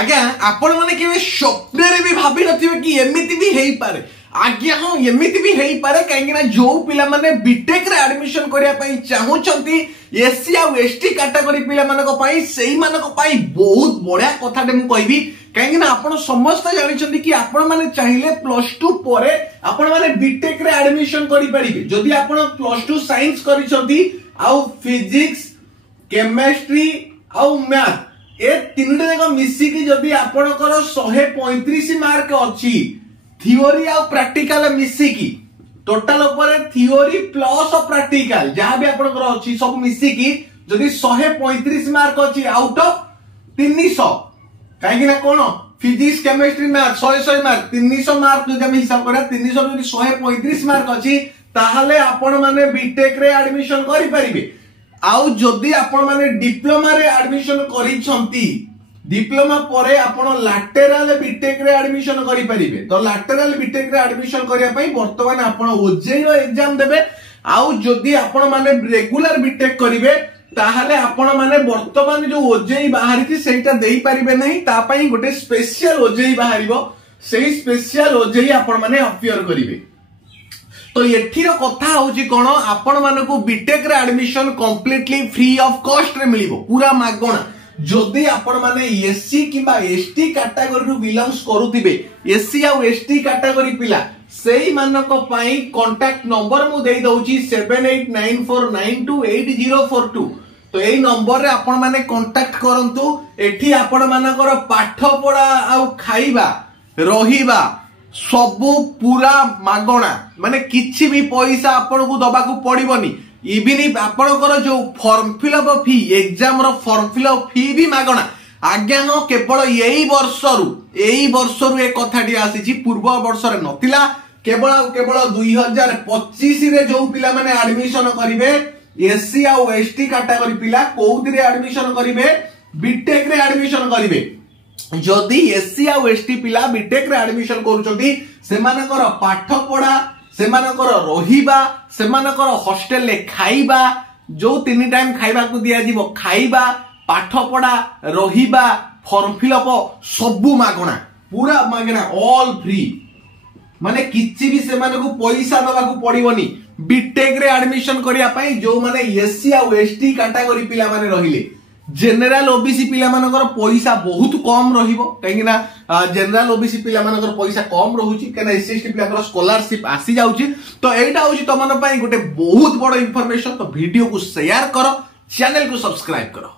आज्ञा आपण मैंने केवे स्वप्न भी भाभी नथिबे कि एमिति भी हेई पारे आज्ञा हाँ एमिति भी हेई पारे कहीं ना जो पिला माने बीटेक रे एडमिशन करिया पई चाहूचंती एससी आ एसटी कैटेगरी पिला मानको पई सेही मानको पई बहुत बढ़िया कथाटे मु कहबी कहीं ना आपण समस्त जानिछंती कि आपण माने चाहिले +2 परे आपण माने बीटेक रे एडमिशन करि परिबे जदी आपण +2 साइंस करिसंती आ फिजिक्स केमिस्ट्री आ मैथ ए तीनटा जक मिसिकी जदी आपणकर 135 मार्क अछि थियोरी आ प्रैक्टिकल मिसिकी टोटल ऊपर थियोरी प्लस प्रैक्टिकल जहां भी आपणकर अछि सब मिसिकी जदी 135 मार्क अछि आउट ऑफ 300 काहे ना कोन physics chemistry math 100 mark 300 mark जदी हम हिसाब करा 300 जदी 135 मार्क अछि ताहाले आपण माने बीटेक रे एडमिशन करि परिबे आउ जदी आपण माने डिप्लोमा रे एडमिशन करिसंती डिप्लोमा परे आपण लैटरल बीटेक रे एडमिशन करि परिबे तो लैटरल बीटेक रे एडमिशन करिया पई वर्तमान आपण ओजेई रो एग्जाम देबे आउ जदी आपण माने रेगुलर बीटेक करिवे ताहाले आपण माने वर्तमान जो ओजेई बाहरिति सेटा देई परिबे नहीं ता पई गोटे स्पेशल ओजेई बाहरिबो सेही स्पेशल ओजेई आपण माने अपियर करिवे तो एठीर कथा होची कोन आपण मानको बीटेक रे admission completely free of cost रे मिलिबो पूरा मागणा जदि आपण माने एससी किबा एसटी कैटेगरी रु बिलोंग्स करूथिबे एससी आ एसटी कैटेगरी पिला सेही मानको पई कांटेक्ट नंबर मु देई दउची 7894928042 तो एई नंबर रे आपण माने कांटेक्ट करंतु एठी आपण मानकर पाठ पढा आ खाइबा रहिबा सबु पूरा मागणा माने किछि भी पैसा आपण को दबा को पड़िबनी इवन इफ आपणकर जो फॉर्म फिलअप फी एग्जाम रो फॉर्म फिलअप फी भी मागणा आज्ञा हो केवल एई वर्षरु ए कथाटी आसी पूर्व वर्ष रे नथिला केवल 2025 रे जो पिला माने एडमिशन करिवे एससी आ एसटी कैटेगरी पिला कोउति रे एडमिशन करिवे बीटेक रे एडमिशन करिवे जदि एससी आ एसटी पिला बीटेक रे एडमिशन करूचंती सेमानकर पाठ पढा सेमानकर रहिबा सेमानकर हॉस्टल ले खाइबा जो 3 टाइम खाइबा को दिया जीवो खाइबा पाठ पढा रहिबा फॉर्म फिलअप सबु मागणा पूरा मागणा ऑल फ्री माने किछि भी सेमानकु पैसा दबा को पड़िबनी बीटेक रे एडमिशन करिया पई जो माने एससी आ एसटी कैटेगरी पिला माने रहिले जनरल ओबीसी पिला मानकर पैसा बहुत कम रहिबो काहे ना जनरल ओबीसी पिला मानकर पैसा कम रहउची केना एससी एसटी पिला कर स्कॉलरशिप आसी जाउची तो एटा होची तमन पई गोटे बहुत बड़ इंफॉर्मेशन तो वीडियो को शेयर करो चैनल को सब्सक्राइब करो।